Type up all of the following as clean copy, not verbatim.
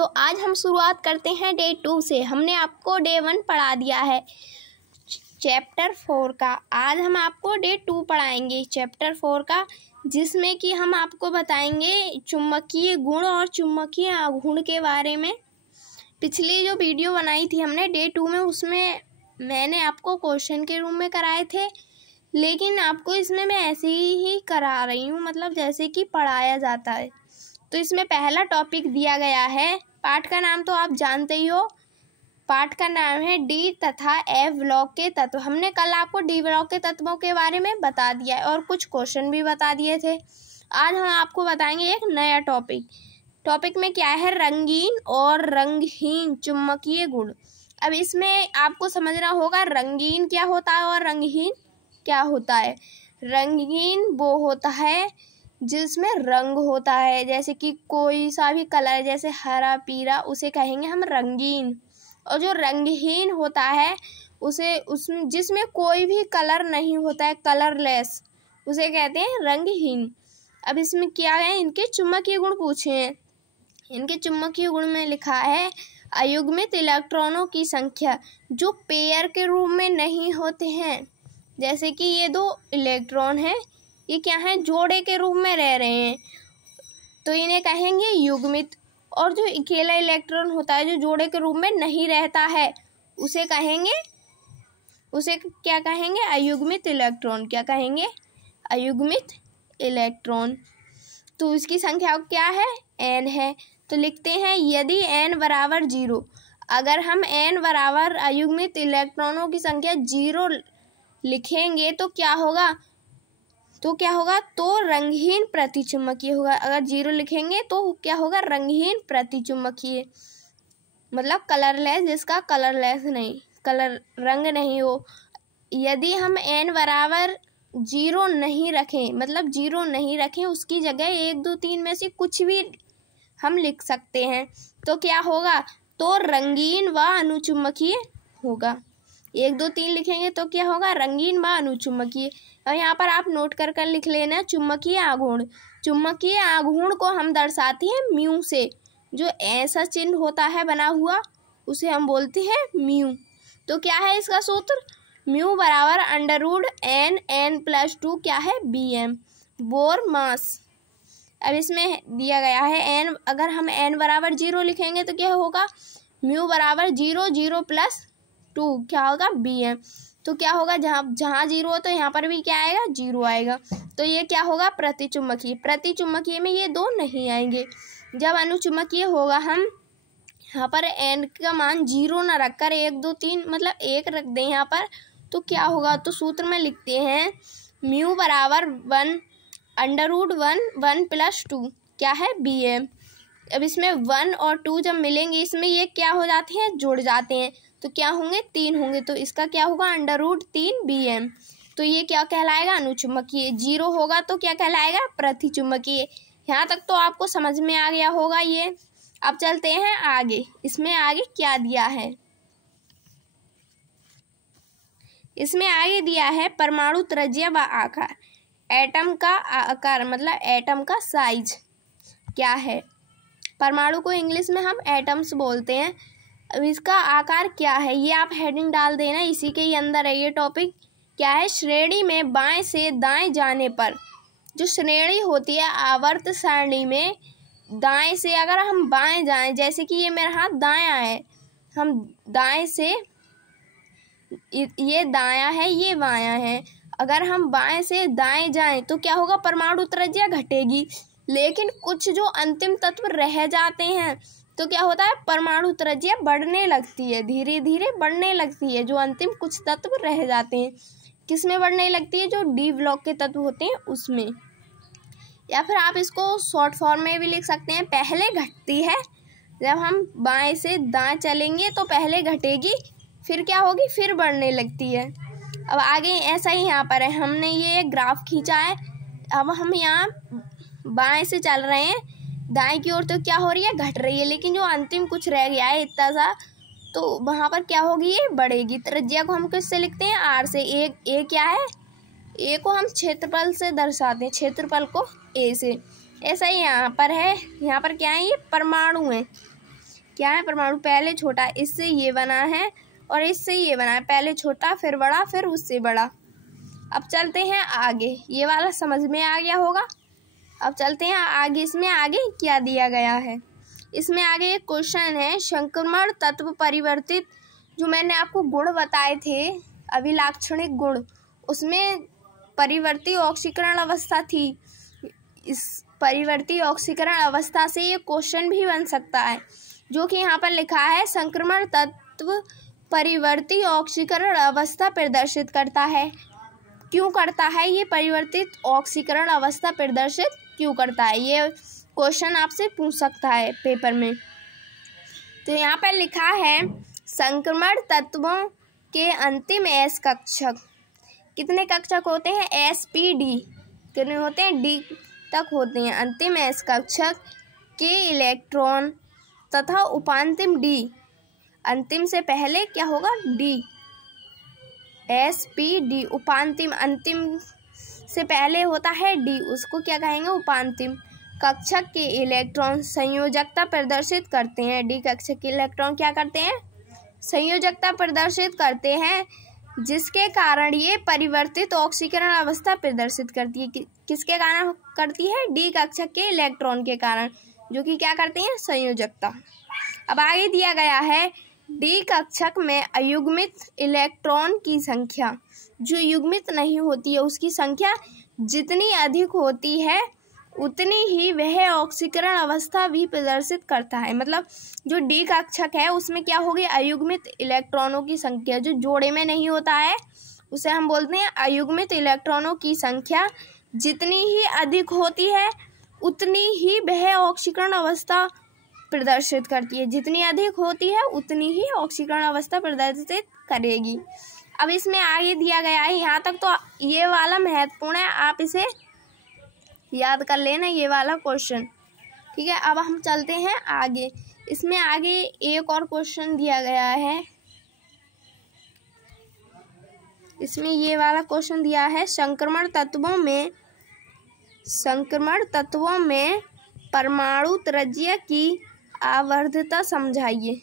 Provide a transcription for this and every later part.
तो आज हम शुरुआत करते हैं डे 2 से। हमने आपको डे 1 पढ़ा दिया है चैप्टर 4 का। आज हम आपको डे 2 पढ़ाएंगे चैप्टर 4 का, जिसमें कि हम आपको बताएंगे चुंबकीय गुण और चुंबकीय आघूर्ण के बारे में। पिछली जो वीडियो बनाई थी हमने डे 2 में, उसमें मैंने आपको क्वेश्चन के रूप में कराए थे, लेकिन आपको इसमें मैं ऐसे ही करा रही हूँ, मतलब जैसे कि पढ़ाया जाता है। तो इसमें पहला टॉपिक दिया गया है, पाठ का नाम तो आप जानते ही हो, पाठ का नाम है डी तथा एफ ब्लॉक के तत्व। हमने कल आपको डी ब्लॉक के तत्वों के बारे में बता दिया है और कुछ क्वेश्चन भी बता दिए थे। आज हम आपको बताएंगे एक नया टॉपिक में क्या है, रंगीन और रंगहीन चुंबकीय गुण। अब इसमें आपको समझना होगा रंगीन क्या होता है और रंगहीन क्या होता है। रंगीन वो होता है जिसमें रंग होता है, जैसे कि कोई सा भी कलर, जैसे हरा पीला, उसे कहेंगे हम रंगीन। और जो रंगहीन होता है उसमें जिसमें कोई भी कलर नहीं होता है, कलरलेस, उसे कहते हैं रंगहीन। अब इसमें क्या है, इनके चुंबकीय गुण पूछे हैं। इनके चुंबकीय गुण में लिखा है अयुग्मित इलेक्ट्रॉनों की संख्या जो पेयर के रूप में नहीं होते हैं। जैसे कि ये दो इलेक्ट्रॉन हैं, ये क्या है, जोड़े के रूप में रह रहे हैं, तो इन्हें कहेंगे युग्मित। और जो अकेला इलेक्ट्रॉन होता है जो जोड़े के रूप में नहीं रहता है, उसे क्या कहेंगे, अयुग्मित इलेक्ट्रॉन। क्या कहेंगे, अयुग्मित इलेक्ट्रॉन। तो इसकी संख्या क्या है, n है। तो लिखते हैं यदि n बराबर 0, अगर हम n बराबर अयुग्मित इलेक्ट्रॉनों की संख्या 0 लिखेंगे तो क्या होगा, तो रंगहीन प्रतिचुंबकीय होगा। अगर 0 लिखेंगे तो क्या होगा, रंगहीन प्रतिचुंबकीय, मतलब कलरलेस, जिसका कलरलेस नहीं, रंग नहीं हो। यदि हम n बराबर 0 नहीं रखें, मतलब 0 नहीं रखें, उसकी जगह 1 2 3 में से कुछ भी हम लिख सकते हैं, तो क्या होगा, तो रंगीन व अनुचुंबकीय होगा। 1 2 3 लिखेंगे तो क्या होगा, रंगीन व अनुचुंबकीय। और यहाँ पर आप नोट कर लिख लेना चुंबकीय आघूर्ण। चुंबकीय आघूर्ण को हम दर्शाते हैं म्यू से, जो ऐसा चिन्ह होता है बना हुआ, उसे हम बोलते हैं म्यू। तो क्या है इसका सूत्र, म्यू बराबर √n+2 क्या है, bm, बोर मास। अब इसमें दिया गया है n, अगर हम n बराबर 0 लिखेंगे तो क्या होगा, म्यू बराबर 0 0 + 2 क्या होगा, bm। तो क्या होगा, जहाँ 0 हो तो यहाँ पर भी क्या आएगा, 0 आएगा। तो ये क्या होगा, प्रतिचुंबकीय में ये दो नहीं आएंगे। जब अनुचुंबकीय होगा, हम यहाँ पर n का मान 0 ना रखकर 1 2 3 मतलब 1 रख दें यहाँ पर, तो क्या होगा, तो सूत्र में लिखते हैं म्यू बराबर 1√1 + 2 क्या है, bm। अब इसमें 1 और 2 जब मिलेंगे, इसमें ये क्या हो जाते हैं, जुड़ जाते हैं, तो क्या होंगे, 3 होंगे। तो इसका क्या होगा, √3 bm। तो ये क्या कहलाएगा, अनुचुंबकीय। 0 होगा तो क्या कहलाएगा, प्रतिचुंबकीय। यहाँ तक तो आपको समझ में आ गया होगा ये। अब चलते हैं आगे, इसमें आगे क्या दिया है। इसमें आगे दिया है परमाणु त्रिज्या व आकार। एटम का आकार मतलब एटम का साइज क्या है। परमाणु को इंग्लिश में हम एटम्स बोलते हैं। अब इसका आकार क्या है, ये आप हेडिंग डाल देना, इसी के ही अंदर है ये टॉपिक। क्या है, श्रेणी में बाएं से दाएं जाने पर, जो श्रेणी होती है आवर्त सारणी में, दाएं से अगर हम बाएं जाएं, जैसे कि ये मेरा हाथ दायां है, हम दाएं से, ये दायां है ये बायां है, अगर हम बाएं से दाएं जाएं तो क्या होगा, परमाणु त्रिज्या घटेगी। लेकिन कुछ जो अंतिम तत्व रह जाते हैं तो क्या होता है, परमाणु त्रिज्या बढ़ने लगती है, धीरे धीरे बढ़ने लगती है। जो अंतिम कुछ तत्व रह जाते हैं, किसमें बढ़ने लगती है, जो डी ब्लॉक के तत्व होते हैं उसमें। या फिर आप इसको शॉर्ट फॉर्म में भी लिख सकते हैं, पहले घटती है, जब हम बाएं से दाएं चलेंगे तो पहले घटेगी, फिर क्या होगी, फिर बढ़ने लगती है। अब आगे ऐसा ही यहाँ पर है, हमने ये ग्राफ खींचा है, अब हम यहाँ बाएं से चल रहे हैं दाएं की ओर, तो क्या हो रही है, घट रही है। लेकिन जो अंतिम कुछ रह गया है इतना सा, तो वहाँ पर क्या होगी, ये बढ़ेगी। त्रिज्या को हम किससे लिखते हैं, r से। ए क्या है, ए को हम क्षेत्रफल से दर्शाते हैं, क्षेत्रफल को a से। ऐसा ही यहाँ पर है, यहाँ पर क्या है, ये परमाणु है। क्या है, परमाणु पहले छोटा, इससे ये बना है और इससे ये बना है, पहले छोटा फिर बड़ा फिर उससे बड़ा। अब चलते हैं आगे, ये वाला समझ में आ गया होगा। अब चलते हैं आगे, इसमें आगे क्या दिया गया है। इसमें आगे एक क्वेश्चन है, संक्रमण तत्व परिवर्तित, जो मैंने आपको गुण बताए थे अभिलाक्षणिक गुण, उसमें परिवर्ती ऑक्सीकरण अवस्था थी। इस परिवर्ती ऑक्सीकरण अवस्था से ये क्वेश्चन भी बन सकता है, जो कि यहाँ पर लिखा है, संक्रमण तत्व परिवर्ती ऑक्सीकरण अवस्था प्रदर्शित करता है। क्यों करता है ये परिवर्तित ऑक्सीकरण अवस्था प्रदर्शित क्यों करता है, ये क्वेश्चन आपसे पूछ सकता है पेपर में। तो यहाँ पर लिखा है, संक्रमण तत्वों के अंतिम एस कक्षक, कितने कक्षक होते हैं, एसपीडी, कितने होते हैं, डी तक होते हैं। अंतिम एस कक्षक के इलेक्ट्रॉन तथा उपांतिम डी, अंतिम से पहले क्या होगा, डी, एसपीडी, उपांतिम, अंतिम से पहले होता है डी, उसको क्या कहेंगे, उपांतिम कक्षक के इलेक्ट्रॉन संयोजकता प्रदर्शित करते हैं। डी कक्षक के इलेक्ट्रॉन क्या करते हैं, संयोजकता प्रदर्शित करते हैं, जिसके कारण ये परिवर्तित ऑक्सीकरण अवस्था प्रदर्शित करती है। किसके कारण करती है, डी कक्षक के इलेक्ट्रॉन के कारण, जो कि क्या करते हैं, संयोजकता। अब आगे दिया गया है, डी कक्षक में अयुग्मित इलेक्ट्रॉन की संख्या, जो युग्मित नहीं होती है उसकी संख्या जितनी अधिक होती है उतनी ही वह ऑक्सीकरण अवस्था भी प्रदर्शित करता है। मतलब जो डी कक्षक है उसमें क्या होगी, अयुग्मित इलेक्ट्रॉनों की संख्या, जो जोड़े में नहीं होता है उसे हम बोलते हैं अयुग्मित इलेक्ट्रॉनों की संख्या जितनी ही अधिक होती है उतनी ही वह ऑक्सीकरण अवस्था प्रदर्शित करती है, जितनी अधिक होती है उतनी ही ऑक्सीकरण अवस्था प्रदर्शित करेगी। अब इसमें आगे दिया गया है, यहाँ तक तो ये वाला महत्वपूर्ण है, आप इसे याद कर लेना, ये वाला क्वेश्चन, ठीक है। अब हम चलते हैं आगे, इसमें आगे एक और क्वेश्चन दिया गया है, इसमें ये वाला क्वेश्चन दिया है, संक्रमण तत्वों में परमाणु त्रिज्या की आवर्धता समझाइए।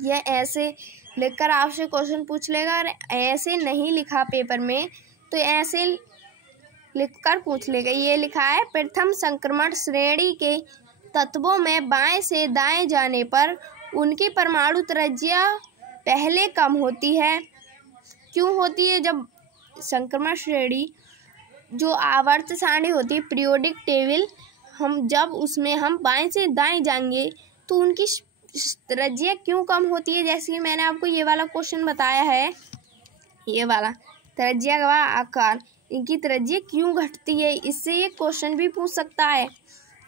यह ऐसे लिखकर आपसे क्वेश्चन पूछ लेगा, और ऐसे नहीं लिखा पेपर में तो ऐसे लिखकर पूछ लेगा। ये लिखा है, प्रथम संक्रमण श्रेणी के तत्वों में बाएं से दाएं जाने पर उनकी परमाणु त्रिज्या पहले कम होती है। क्यों होती है, जब संक्रमण श्रेणी जो आवर्त सारणी होती है, पीरियोडिक टेबल, जब उसमें हम बाएं से दाएं जाएंगे तो उनकी त्रिज्या क्यों कम होती है। जैसे कि मैंने आपको ये वाला क्वेश्चन बताया है, ये वाला त्रिज्या का आकार, इनकी त्रिज्या क्यों घटती है, इससे ये क्वेश्चन भी पूछ सकता है।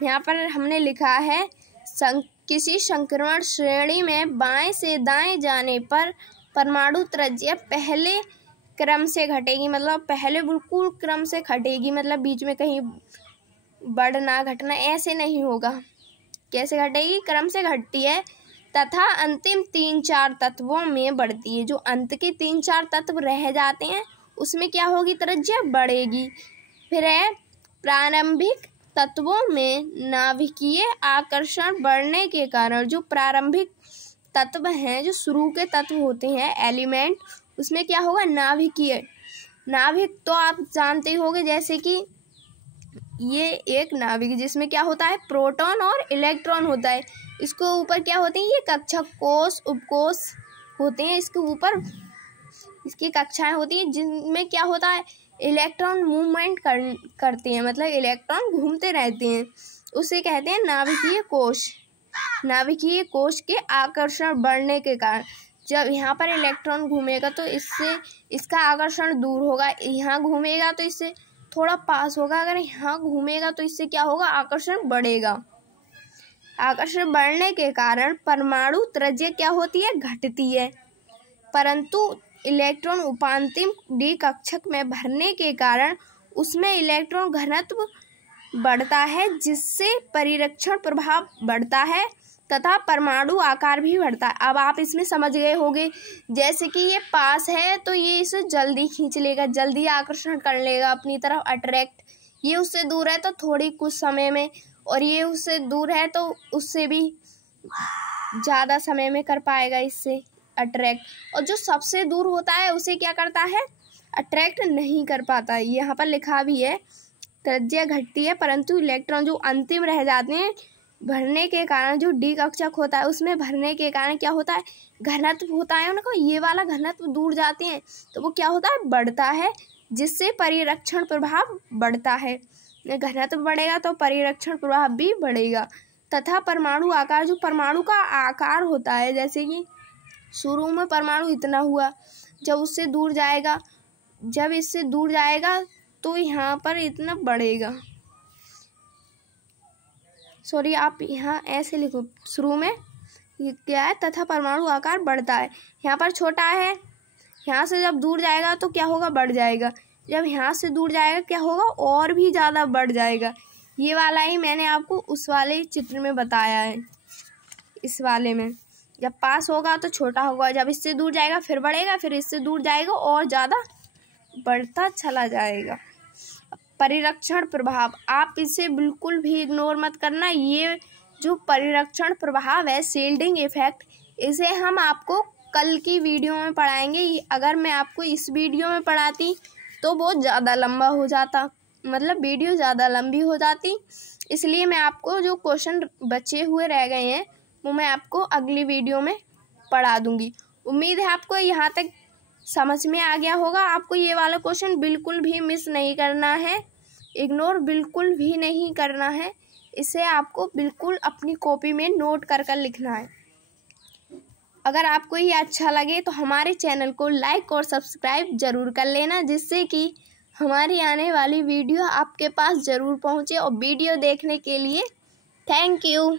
यहाँ पर हमने लिखा है, किसी संक्रमण श्रेणी में बाएं से दाएं जाने पर परमाणु त्रिज्या पहले क्रम से घटेगी, मतलब पहले बिल्कुल क्रम से घटेगी, मतलब बीच में कहीं बढ़ना घटना ऐसे नहीं होगा। कैसे घटेगी, क्रम से घटती है, तथा अंतिम 3-4 तत्वों में बढ़ती है। जो अंत के 3-4 तत्व रह जाते हैं उसमें क्या होगी, त्रिज्या बढ़ेगी। फिर है, प्रारंभिक तत्वों में नाभिकीय आकर्षण बढ़ने के कारण, जो प्रारंभिक तत्व हैं, जो शुरू के तत्व होते हैं एलिमेंट, उसमें क्या होगा, नाभिकीय, नाभिक तो आप जानते होंगे, जैसे कि ये एक नाभिक जिसमें क्या होता है, प्रोटॉन और इलेक्ट्रॉन होता है, इसको ऊपर क्या होते हैं, ये कक्षक कोष उपकोष होते हैं, इसके ऊपर इसकी कक्षाएं होती हैं, जिनमें क्या होता है, इलेक्ट्रॉन मूवमेंट करते हैं, मतलब इलेक्ट्रॉन घूमते रहते हैं, उसे कहते हैं नाभिकीय कोष। नाभिकीय कोष के आकर्षण बढ़ने के कारण, जब यहाँ पर इलेक्ट्रॉन घूमेगा तो इससे इसका आकर्षण दूर होगा, यहाँ घूमेगा तो इससे थोड़ा पास होगा, अगर यहाँ घूमेगा तो इससे क्या होगा, आकर्षण बढ़ेगा। आकर्षण बढ़ने के कारण परमाणु त्रिज्या क्या होती है, घटती है, परंतु इलेक्ट्रॉन उपांतिम डी कक्षक में भरने के कारण उसमें इलेक्ट्रॉन घनत्व बढ़ता है, जिससे परिरक्षण प्रभाव बढ़ता है तथा परमाणु आकार भी बढ़ता है। अब आप इसमें समझ गए होंगे, जैसे कि ये पास है तो ये इसे जल्दी खींच लेगा, जल्दी आकर्षण कर लेगा अपनी तरफ अट्रैक्ट, ये उससे दूर है तो थोड़ी कुछ समय में, और ये उससे दूर है तो उससे भी ज़्यादा समय में कर पाएगा इससे अट्रैक्ट, और जो सबसे दूर होता है उसे क्या करता है, अट्रैक्ट नहीं कर पाता। यहाँ पर लिखा भी है त्रिज्या घटती है परंतु इलेक्ट्रॉन जो अंतिम रह जाते हैं भरने के कारण, जो डी कक्षक होता है उसमें भरने के कारण क्या होता है, घनत्व होता है उनको, ये वाला घनत्व दूर जाते हैं तो वो क्या होता है, बढ़ता है, जिससे परिरक्षण प्रभाव बढ़ता है। घनत्व बढ़ेगा तो परिरक्षण प्रभाव भी बढ़ेगा। तथा परमाणु आकार, जो परमाणु का आकार होता है, जैसे कि शुरू में परमाणु इतना हुआ, जब उससे दूर जाएगा, जब इससे दूर जाएगा तो यहाँ पर इतना बढ़ेगा। सॉरी, आप यहाँ ऐसे लिखो, शुरू में ये क्या है, तथा परमाणु आकार बढ़ता है। यहाँ पर छोटा है, यहाँ से जब दूर जाएगा तो क्या होगा, बढ़ जाएगा। जब यहाँ से दूर जाएगा क्या होगा, और भी ज़्यादा बढ़ जाएगा। ये वाला ही मैंने आपको उस वाले चित्र में बताया है। इस वाले में जब पास होगा तो छोटा होगा, जब इससे दूर जाएगा फिर बढ़ेगा, फिर इससे दूर जाएगा और ज़्यादा बढ़ता चला जाएगा। परिरक्षण प्रभाव, आप इसे बिल्कुल भी इग्नोर मत करना। ये जो परिरक्षण प्रभाव है, शील्डिंग इफेक्ट, इसे हम आपको कल की वीडियो में पढ़ाएंगे। अगर मैं आपको इस वीडियो में पढ़ाती तो बहुत ज़्यादा लंबा हो जाता, मतलब वीडियो ज़्यादा लंबी हो जाती, इसलिए मैं आपको जो क्वेश्चन बचे हुए रह गए हैं वो मैं आपको अगली वीडियो में पढ़ा दूँगी। उम्मीद है आपको यहाँ तक समझ में आ गया होगा। आपको ये वाला क्वेश्चन बिल्कुल भी मिस नहीं करना है, इग्नोर बिल्कुल भी नहीं करना है। इसे आपको बिल्कुल अपनी कॉपी में नोट कर कर लिखना है। अगर आपको ये अच्छा लगे तो हमारे चैनल को लाइक और सब्सक्राइब ज़रूर कर लेना, जिससे कि हमारी आने वाली वीडियो आपके पास ज़रूर पहुँचे। और वीडियो देखने के लिए थैंक यू।